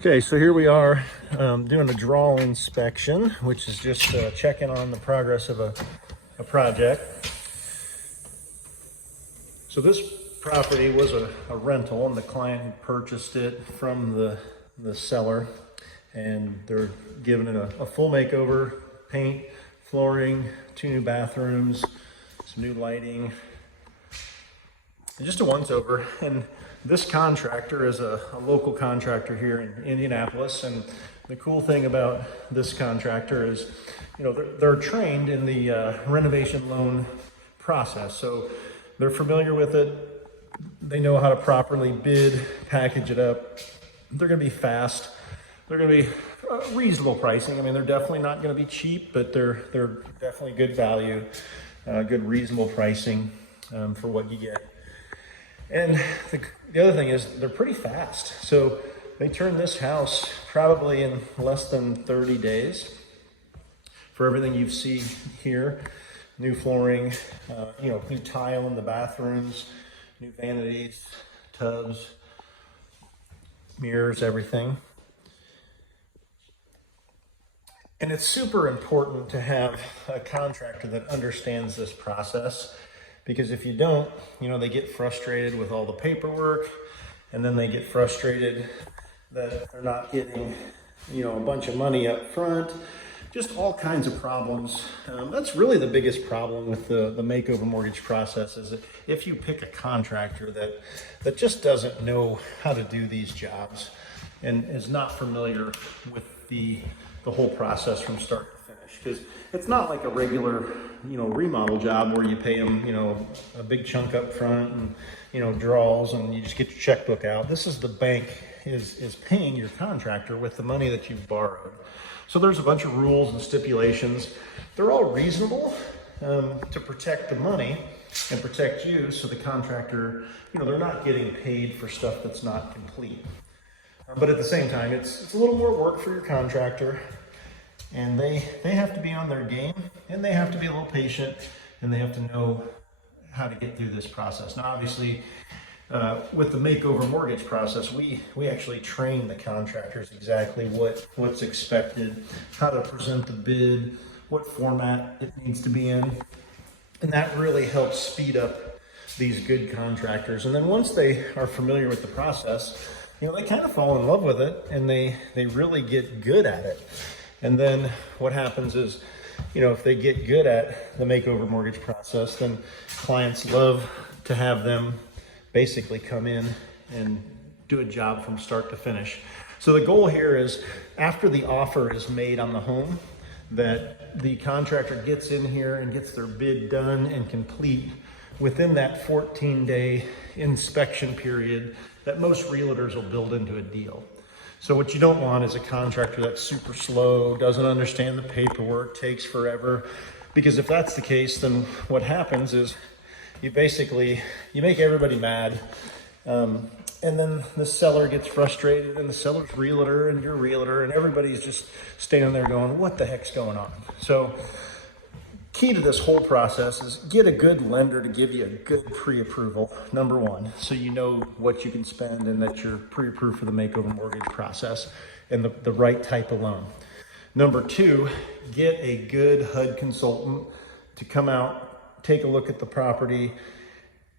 Okay, so here we are doing a draw inspection, which is just checking on the progress of a project. So this property was a rental, and the client had purchased it from the seller, and they're giving it a full makeover: paint, flooring, 2 new bathrooms, some new lighting, and just a once-over. And this contractor is a local contractor here in Indianapolis, and the cool thing about this contractor is, you know, they're trained in the renovation loan process, so they're familiar with it. They know how to properly bid, package it up. They're going to be fast. They're going to be reasonable pricing. I mean, they're definitely not going to be cheap, but they're definitely good value, good reasonable pricing for what you get. And the other thing is they're pretty fast. So they turned this house probably in less than 30 days for everything you see here. New flooring, new tile in the bathrooms, new vanities, tubs, mirrors, everything. And it's super important to have a contractor that understands this process, because if you don't, they get frustrated with all the paperwork, and then they get frustrated that they're not getting, a bunch of money up front. Just all kinds of problems. That's really the biggest problem with the makeover mortgage process, is that if you pick a contractor that just doesn't know how to do these jobs and is not familiar with the whole process from start to finish, because it's not like a regular remodel job where you pay them a big chunk up front and draws and you just get your checkbook out. This is the bank is paying your contractor with the money that you've borrowed. So there's a bunch of rules and stipulations. They're all reasonable to protect the money and protect you, so the contractor, they're not getting paid for stuff that's not complete. But at the same time, it's a little more work for your contractor, and they have to be on their game, and they have to be a little patient, and they have to know how to get through this process. Now, obviously, with the makeover mortgage process, we actually train the contractors exactly what's expected, how to present the bid, what format it needs to be in, and that really helps speed up these good contractors. And then once they are familiar with the process, they kind of fall in love with it, and they really get good at it. And then what happens is, if they get good at the makeover mortgage process, then clients love to have them basically come in and do a job from start to finish. So the goal here is, after the offer is made on the home, that the contractor gets in here and gets their bid done and complete within that 14-day inspection period that most realtors will build into a deal. So what you don't want is a contractor that's super slow, doesn't understand the paperwork, takes forever. Because if that's the case, then what happens is you make everybody mad. And then the seller gets frustrated, and the seller's realtor and your realtor, and everybody's just standing there going, what the heck's going on? So key to this whole process is get a good lender to give you a good pre-approval, number one, so you know what you can spend and that you're pre-approved for the makeover mortgage process and the right type of loan. Number two, get a good HUD consultant to come out, take a look at the property,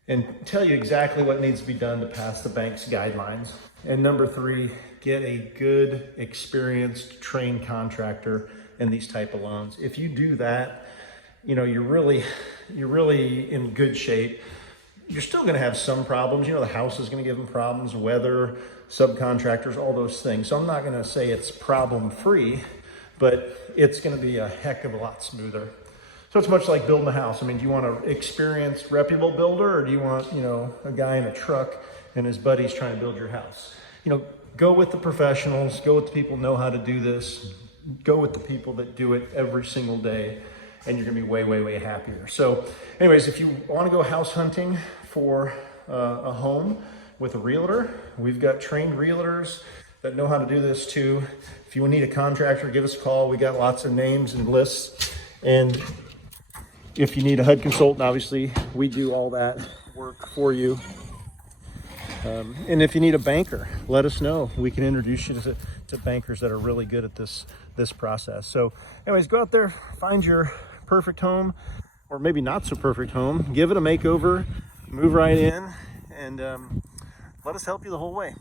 and tell you exactly what needs to be done to pass the bank's guidelines. And number three, get a good, experienced, trained contractor in these type of loans. If you do that, you're really in good shape. You're still going to have some problems. The house is going to give them problems, weather, subcontractors, all those things. So I'm not going to say it's problem free, but it's going to be a heck of a lot smoother. So it's much like building a house. I mean, do you want an experienced, reputable builder, or do you want, a guy in a truck and his buddies trying to build your house? Go with the professionals, go with the people who know how to do this, go with the people that do it every single day, and you're gonna be way, way, way happier. So anyways, if you wanna go house hunting for a home with a realtor, we've got trained realtors that know how to do this too. If you need a contractor, give us a call. We got lots of names and lists. And if you need a HUD consultant, obviously we do all that work for you. And if you need a banker, let us know. We can introduce you to bankers that are really good at this process. So anyways, go out there, find your perfect home, or maybe not so perfect home, give it a makeover, move right in, and let us help you the whole way.